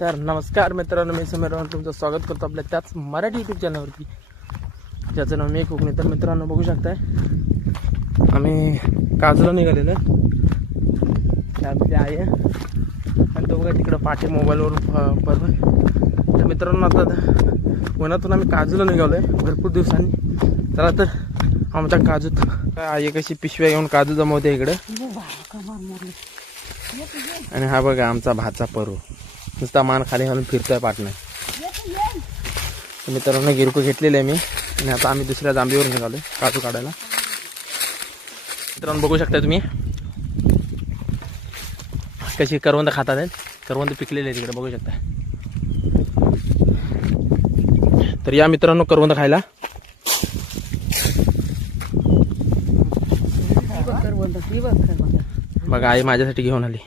तर नमस्कार मित्रांनो, मी समीर तुमचं स्वागत करतो आपल्या त्याच मराठी यूट्यूब चॅनलवरती, ज्याचं नाव मी कोकणी. तर मित्रांनो बघू शकताय, आम्ही काजूला निघालेलो त्यामध्ये आहे आणि तो बघा तिकडं पाठी मोबाईलवर बरोबर. तर मित्रांनो आता उन्हातून आम्ही काजूला निघालो आहे भरपूर दिवसांनी. चला तर आमच्या काजूत आई कशी पिशव्या घेऊन काजू जमवते इकडं. आणि हा बघा आमचा भाचा परू नुसता मान खाली घालून फिरतोय पाटणं. मित्रांनो गिरकू घेतलेले आहे मी आणि आता आम्ही दुसऱ्या जांभीवर निघालो काजू काढायला. मित्रांनो बघू शकता तुम्ही कशी करवंद खातात आहेत. करवंद पिकलेले आहेत तिकडे बघू शकता. तर या मित्रांनो करवंद खायला. बघा आई माझ्यासाठी घेऊन आली.